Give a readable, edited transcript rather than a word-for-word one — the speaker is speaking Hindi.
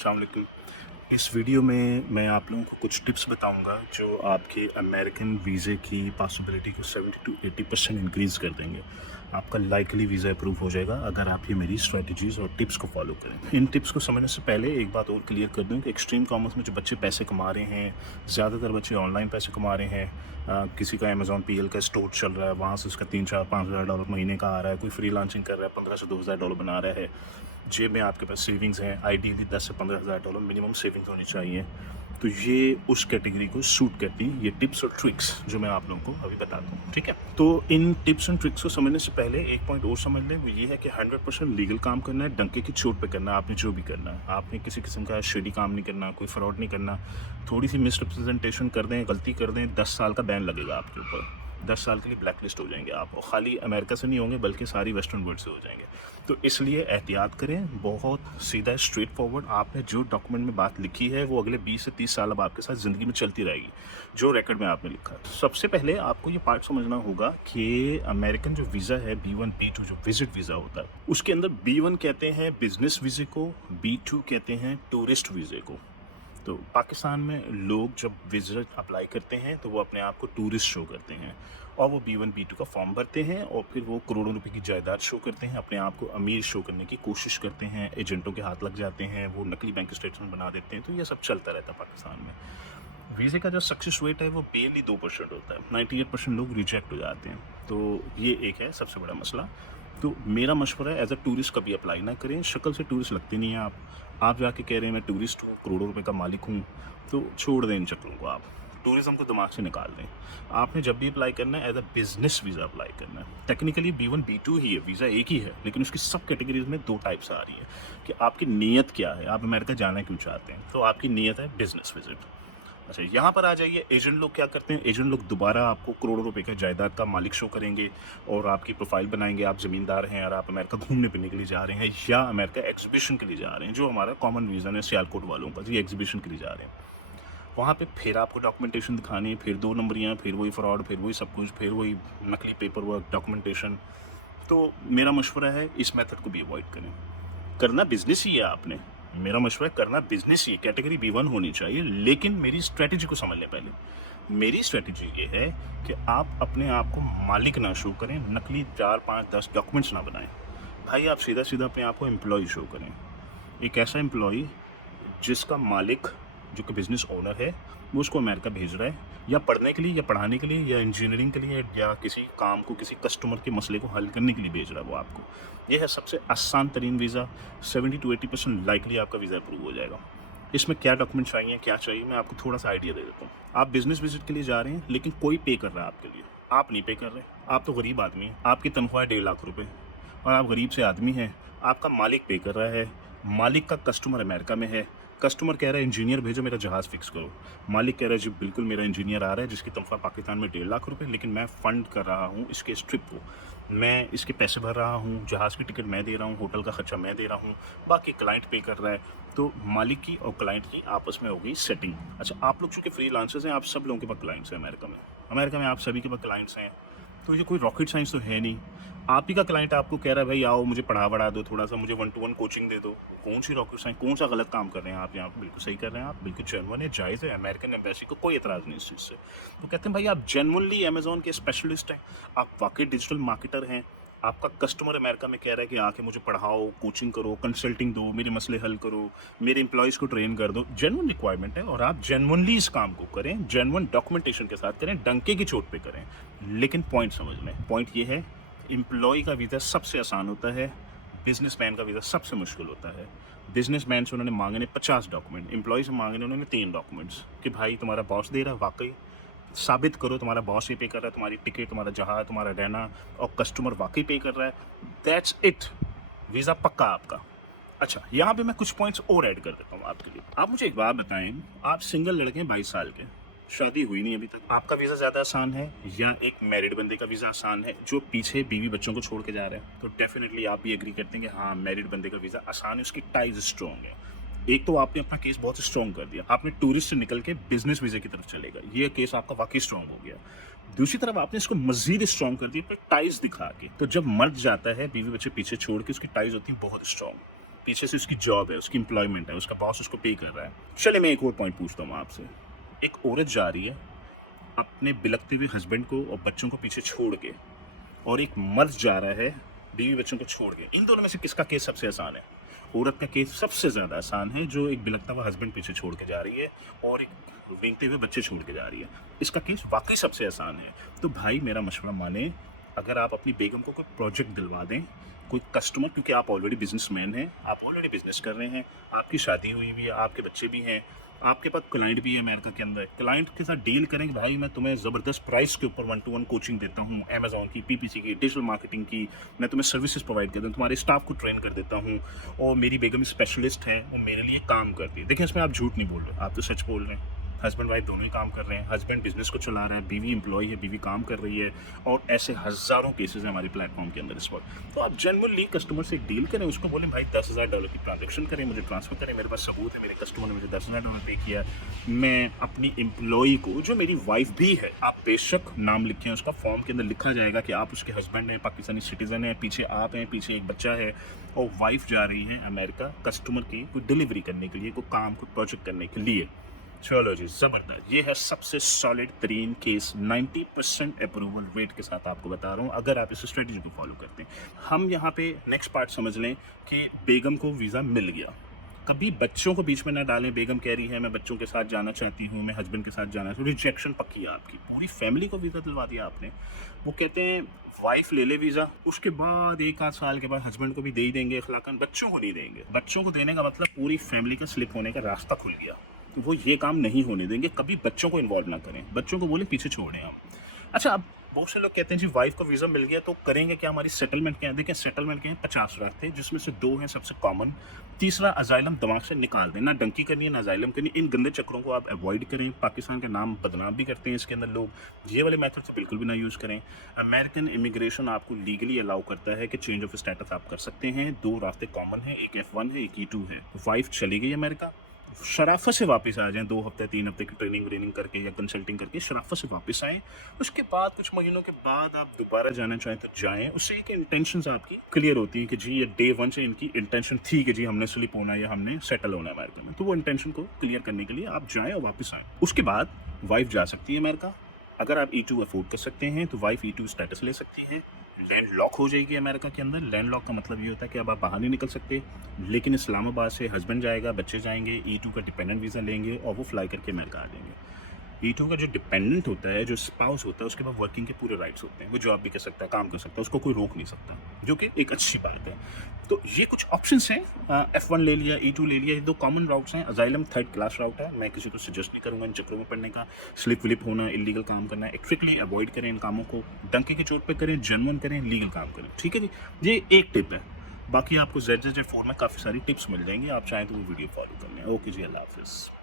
अस्सलाम वालेकुम। इस वीडियो में मैं आप लोगों को कुछ टिप्स बताऊंगा जो आपके अमेरिकन वीज़े की पॉसिबिलिटी को 70 टू 80% इंक्रीज़ कर देंगे। आपका लाइकली वीज़ा अप्रूव हो जाएगा अगर आप ये मेरी स्ट्रेटजीज़ और टिप्स को फॉलो करें। इन टिप्स को समझने से पहले एक बात और क्लियर कर दूं कि एक्सट्रीम कॉमर्स में जो बच्चे पैसे कमा रहे हैं, ज़्यादातर बच्चे ऑनलाइन पैसे कमा रहे हैं। किसी का अमेज़ॉन पीएल का स्टोर चल रहा है, वहाँ से उसका 3-4-5 हज़ार डॉलर महीने का आ रहा है। कोई फ्री लांचिंग कर रहा है, 15 से 2 हज़ार डॉलर बना रहा है। जेब में आपके पास सेविंग्स हैं, आइडियली 10 से 15 हज़ार डॉलर मिनिमम सेविंग्स होनी चाहिए। तो ये उस कैटेगरी को सूट करती है ये टिप्स और ट्रिक्स जो मैं आप लोगों को अभी बताता हूँ, ठीक है। तो इन टिप्स एंड ट्रिक्स को समझने से पहले एक पॉइंट और समझ लें, वो ये है कि 100% लीगल काम करना है, डंके की चोट पे करना है। आपने जो भी करना है, आपने किसी किस्म का शेडी काम नहीं करना, कोई फ्रॉड नहीं करना। थोड़ी सी मिसरिप्रेजेंटेशन कर दें, गलती कर दें, 10 साल का बैन लगेगा आपके ऊपर। 10 साल के लिए ब्लैक लिस्ट हो जाएंगे आप, और खाली अमेरिका से नहीं होंगे बल्कि सारी वेस्टर्न वर्ल्ड से हो जाएंगे। तो इसलिए एहतियात करें, बहुत सीधा स्ट्रेट फॉरवर्ड। आपने जो डॉक्यूमेंट में बात लिखी है वो अगले 20 से 30 साल अब आपके साथ ज़िंदगी में चलती रहेगी, जो रिकॉर्ड में आपने लिखा है। सबसे पहले आपको ये पार्ट समझना होगा कि अमेरिकन जो वीज़ा है B1 B2 जो विजिट वीज़ा होता है, उसके अंदर B1 कहते हैं बिजनेस वीज़े को, B2 कहते हैं टूरिस्ट वीज़े को। तो पाकिस्तान में लोग जब विजिट अप्लाई करते हैं तो वो अपने आप को टूरिस्ट शो करते हैं, और वो B1 B2 का फॉर्म भरते हैं, और फिर वो करोड़ों रुपए की जायदाद शो करते हैं, अपने आप को अमीर शो करने की कोशिश करते हैं, एजेंटों के हाथ लग जाते हैं, वो नकली बैंक स्टेटमेंट बना देते हैं। तो ये सब चलता रहता है पाकिस्तान में। वीज़े का जो सक्सेस रेट है वो बेरली 2% होता है, 98% लोग रिजेक्ट हो जाते हैं। तो ये एक है सबसे बड़ा मसला। तो मेरा मशवरा है, एज अ टूरिस्ट कभी अप्लाई ना करें। शक्ल से टूरिस्ट लगते नहीं हैं आप जाके कह रहे हैं मैं टूरिस्ट हूँ, करोड़ों रुपए का मालिक हूँ, तो छोड़ दें इन चक्रों को। आप टूरिज्म को दिमाग से निकाल दें। आपने जब भी अप्लाई करना है as a business visa apply करना है। टेक्निकली B1 B2 ही है, वीज़ा एक ही है, लेकिन उसकी सब कैटेगरीज में 2 टाइप्स आ रही है कि आपकी नीयत क्या है, आप अमेरिका जाना क्यों चाहते हैं। तो आपकी नीयत है बिजनेस विजिट। अच्छा, यहाँ पर आ जाइए। एजेंट लोग क्या करते हैं, एजेंट लोग दोबारा आपको करोड़ों रुपए के जायदाद का मालिक शो करेंगे, और आपकी प्रोफाइल बनाएंगे, आप ज़मींदार हैं और आप अमेरिका घूमने फिरने के लिए जा रहे हैं, या अमेरिका एग्जीबिशन के लिए जा रहे हैं, जो हमारा कॉमन रीज़न है सियालकोट वालों का, जी एग्जीबिशन के लिए जा रहे हैं। वहाँ पे फिर आपको डॉक्यूमेंटेशन दिखानी, फिर 2 नंबरियाँ, फिर वही फ्रॉड, फिर वही सब कुछ, फिर वही नकली पेपर वर्क, डॉक्यूमेंटेशन। तो मेरा मशवरा है इस मेथड को भी अवॉइड करें। करना बिजनेस ही है आपने, मेरा मशवरा है करना बिजनेस ही है, कैटेगरी B1 होनी चाहिए। लेकिन मेरी स्ट्रेटजी को समझ लें पहले। मेरी स्ट्रेटजी ये है कि आप अपने आप को मालिक ना शो करें, नकली 4 5 10 डॉक्यूमेंट्स ना बनाएं। भाई आप सीधा सीधा अपने आप को एम्प्लॉय शो करें, एक ऐसा एम्प्लॉय जिसका मालिक, जो कि बिजनेस ओनर है, वो उसको अमेरिका भेज रहा है, या पढ़ने के लिए, या पढ़ाने के लिए, या इंजीनियरिंग के लिए, या किसी काम को, किसी कस्टमर के मसले को हल करने के लिए भेज रहा है वो आपको। ये है सबसे आसान तरीन वीज़ा। 70 टू 80% लाइकली आपका वीज़ा अप्रूव हो जाएगा। इसमें क्या डॉक्यूमेंट चाहिए, क्या चाहिए, मैं आपको थोड़ा सा आइडिया दे देता हूँ। आप बिजनेस विजिट के लिए जा रहे हैं, लेकिन कोई पे कर रहा है आपके लिए, आप नहीं पे कर रहे। आप तो गरीब आदमी हैं, आपकी तनख्वाह है 1.5 लाख रुपये, और आप गरीब से आदमी हैं। आपका मालिक पे कर रहा है, मालिक का कस्टमर अमेरिका में है। कस्टमर कह रहा है इंजीनियर भेजो, मेरा जहाज़ फिक्स करो। मालिक कह रहा है जी बिल्कुल, मेरा इंजीनियर आ रहा है जिसकी तनख्वाह पाकिस्तान में 1.5 लाख रुपये, लेकिन मैं फ़ंड कर रहा हूँ इसके इस ट्रिप को, मैं इसके पैसे भर रहा हूँ, जहाज़ की टिकट मैं दे रहा हूँ, होटल का खर्चा मैं दे रहा हूँ, बाकी क्लाइंट पे कर रहा है। तो मालिक की और क्लाइंट की आपस में हो गई सेटिंग। अच्छा, आप लोग चूँकि फ्रीलांसर्स हैं, आप सब लोगों के पास क्लाइंट्स हैं अमेरिका में। अमेरिका में आप सभी के पास क्लाइंट्स हैं, तो ये कोई रॉकेट साइंस तो है नहीं। आप ही का क्लाइंट आपको कह रहा है भाई आओ मुझे पढ़ा दो, थोड़ा सा मुझे 1 to 1 कोचिंग दे दो। कौन सी रॉकेट साइंस, कौन सा गलत काम कर रहे हैं आप यहाँ पे? बिल्कुल सही कर रहे हैं आप, बिल्कुल जेन्युइन है, जायज़ है। अमेरिकन एम्बेसी को कोई एतराज़ नहीं इस चीज़ से। तो कहते हैं भाई आप जेन्युइनली अमेज़न के स्पेशलिस्ट हैं, आप वाकई डिजिटल मार्केटर हैं। आपका कस्टमर अमेरिका में कह रहा है कि आके मुझे पढ़ाओ, कोचिंग करो, कंसल्टिंग दो, मेरे मसले हल करो, मेरे एम्प्लॉयज़ को ट्रेन कर दो। जेन्युइन रिक्वायरमेंट है, और आप जेन्युइनली इस काम को करें, जेन्युइन डॉक्यूमेंटेशन के साथ करें, डंके की चोट पे करें। लेकिन पॉइंट समझ लें, पॉइंट ये है, एम्प्लॉय का वीज़ा सबसे आसान होता है, बिजनेसमैन का वीज़ा सबसे मुश्किल होता है। बिजनेसमैन से उन्होंने मांगने 50 डॉक्यूमेंट, एम्प्लॉय से मांगने उन्होंने 3 डॉक्यूमेंट्स कि भाई तुम्हारा बॉस दे रहा है, वाकई साबित करो तुम्हारा बॉस ये पे कर रहा है, तुम्हारी टिकट, तुम्हारा जहाज, तुम्हारा रहना, और कस्टमर वाकई पे कर रहा है। दैट्स इट, वीज़ा पक्का आपका। अच्छा, यहाँ पे मैं कुछ पॉइंट्स और ऐड कर देता हूँ आपके लिए। आप मुझे एक बात बताएं, आप सिंगल लड़के हैं 22 साल के, शादी हुई नहीं अभी तक, आपका वीज़ा ज़्यादा आसान है या एक मैरिड बंदे का वीज़ा आसान है जो पीछे बीवी बच्चों को छोड़ के जा रहे हैं? तो डेफिनेटली आप भी एग्री करते हैं कि हाँ, मैरिड बंदे का वीज़ा आसान है, उसकी टाइज स्ट्रॉन्ग है। एक तो आपने अपना केस बहुत स्ट्रॉन्ग कर दिया, आपने टूरिस्ट से निकल के बिजनेस वीज़े की तरफ चलेगा, ये केस आपका वाकई स्ट्रॉन्ग हो गया। दूसरी तरफ आपने इसको मजीद स्ट्रॉन्ग कर दिया अपने टाइज दिखा के। तो जब मर्द जाता है बीवी बच्चे पीछे छोड़ के, उसकी टाइज होती है बहुत स्ट्रॉन्ग, पीछे से उसकी जॉब है, उसकी एम्प्लॉयमेंट है, उसका बॉस उसको पे कर रहा है। चलिए मैं एक और पॉइंट पूछता हूँ आपसे। एक औरत जा रही है अपने बिलखते हुए हस्बैंड को और बच्चों को पीछे छोड़ के, और एक मर्द जा रहा है बीवी बच्चों को छोड़ के। इन दोनों में से किसका केस सबसे आसान है? औरत का केस सबसे ज़्यादा आसान है, जो एक बिलखता हुआ हस्बैंड पीछे छोड़ के जा रही है और एक रेंगते हुए बच्चे छोड़ के जा रही है। इसका केस वाकई सबसे आसान है। तो भाई मेरा मशवरा माने, अगर आप अपनी बेगम को कोई प्रोजेक्ट दिलवा दें, कोई कस्टमर, क्योंकि आप ऑलरेडी बिजनेसमैन हैं, आप ऑलरेडी बिजनेस कर रहे हैं, आपकी शादी हुई भी है, आपके बच्चे भी हैं, आपके पास क्लाइंट भी है अमेरिका के अंदर, क्लाइंट के साथ डील करें कि भाई मैं तुम्हें ज़बरदस्त प्राइस के ऊपर 1-to-1 कोचिंग देता हूँ, अमेजॉन की, पीपीसी की, डिजिटल मार्केटिंग की, मैं तुम्हें सर्विसेज प्रोवाइड करता हूँ, तुम्हारे स्टाफ को ट्रेन कर देता हूँ, और मेरी बेगम स्पेशलिस्ट है, वो मेरे लिए काम करती है। देखिए इसमें आप झूठ नहीं बोल रहे, आप तो सच बोल रहे हैं। हस्बैंड वाइफ दोनों ही काम कर रहे हैं, हस्बैंड बिजनेस को चला रहा है, बीवी एम्प्लॉय है, बीवी काम कर रही है, और ऐसे हज़ारों केसेस हैं हमारे प्लेटफॉर्म के अंदर इस वक्त। तो आप जनरली कस्टमर से एक डील करें, उसको बोलें भाई $10,000 की ट्रांजेक्शन करें, मुझे ट्रांसफ़र करें, मेरे पास सबूत है, मेरे कस्टमर ने मुझे $10,000 पे किया, मैं अपनी एम्प्लॉई को, जो मेरी वाइफ भी है, आप बेशक नाम लिखें, उसका फॉर्म के अंदर लिखा जाएगा कि आप उसके हस्बैंड हैं, पाकिस्तानी सिटीज़न है, पीछे आप हैं, पीछे एक बच्चा है, और वाइफ जा रही है अमेरिका कस्टमर की कोई डिलीवरी करने के लिए, कोई काम, कोई प्रोजेक्ट करने के लिए। चलो जी, ज़बरदस्त। ये है सबसे सॉलिड तरीन केस, 90% अप्रूवल रेट के साथ आपको बता रहा हूँ, अगर आप इस स्ट्रेटजी को फॉलो करते हैं। हम यहाँ पे नेक्स्ट पार्ट समझ लें कि बेगम को वीज़ा मिल गया। कभी बच्चों को बीच में ना डालें। बेगम कह रही है मैं बच्चों के साथ जाना चाहती हूँ, मैं हस्बैंड के साथ जाना, तो रिजेक्शन पक्की है आपकी। पूरी फैमिली को वीज़ा दिलवा दिया आपने। वो कहते हैं वाइफ ले ले वीज़ा, उसके बाद 1-8 साल के बाद हस्बैंड को भी दे ही देंगे अखलाकन, बच्चों को नहीं देंगे। बच्चों को देने का मतलब पूरी फैमिली का स्लिप होने का रास्ता खुल गया। तो वो ये काम नहीं होने देंगे, कभी बच्चों को इन्वॉल्व ना करें, बच्चों को बोले पीछे छोड़ें आप। अच्छा, अब बहुत से लोग कहते हैं जी वाइफ को वीज़ा मिल गया तो करेंगे क्या, हमारी सेटलमेंट क्या है? देखिए सेटलमेंट के हैं 50 रास्ते, जिसमें से 2 हैं सबसे कॉमन। तीसरा अजाइलम दिमाग से निकाल दें, ना डंकी करनी है ना अजाइलम करनी। इन गंदे चक्रों को आप अवॉइड करें, पाकिस्तान का नाम बदनाम भी करते हैं इसके अंदर लोग। ये वाले मेथड से बिल्कुल भी ना यूज़ करें। अमेरिकन इमिग्रेशन आपको लीगली अलाउ करता है कि चेंज ऑफ स्टेटस आप कर सकते हैं। 2 रास्ते कॉमन हैं, एक F1 है, एक E2 है। वाइफ चली गई अमेरिका, शराफत से वापस आ जाएं, 2 हफ्ते 3 हफ्ते की ट्रेनिंग करके या कंसल्टिंग करके शराफत से वापस आएँ। उसके बाद कुछ महीनों के बाद आप दोबारा जाना चाहें तो जाएं। उससे एक इंटेंशंस आपकी क्लियर होती हैं कि जी ये डे 1 से इनकी इंटेंशन थी कि जी हमने स्लिप होना है या हमने सेटल होना है अमेरिका में। तो वो इंटेंशन को क्लियर करने के लिए आप जाएँ और वापस आएँ। उसके बाद वाइफ जा सकती है अमेरिका। अगर आप E2 अफोर्ड कर सकते हैं तो वाइफ E2 स्टेटस ले सकती हैं। लैंड लॉक हो जाएगी अमेरिका के अंदर। लैंड लॉक का मतलब ये होता है कि अब आप बाहर नहीं निकल सकते, लेकिन इस्लामाबाद से हस्बैंड जाएगा, बच्चे जाएंगे, E2 का डिपेंडेंट वीज़ा लेंगे और वो फ्लाई करके अमेरिका आ जाएंगे। E2 का जो डिपेंडेंट होता है, जो स्पाउस होता है, उसके पास वर्किंग के पूरे राइट्स होते हैं। वो जॉब भी कर सकता है, काम कर सकता है, उसको कोई रोक नहीं सकता, जो कि एक अच्छी बात है। तो ये कुछ ऑप्शंस हैं। F1 ले लिया, E2 ले लिया, ये 2 कॉमन राउट्स हैं। अजाइलम 3rd क्लास राउट है, मैं किसी को सजेस्ट नहीं करूँगा इन चक्रों में पढ़ने का। स्लिप विलिप होना, इलीगल काम करना, स्ट्रिक्टली अवॉइड करें इन कामों को। डंके की चोट पे करें, जेन्युइन करें, लीगल काम करें। ठीक है जी, ये एक टिप है। बाकी आपको ZZZ4 में काफ़ी सारी टिप्स मिल जाएंगी, आप चाहें तो वो वीडियो फॉलो कर लें। ओके जी, अल्लाह हाफिज़।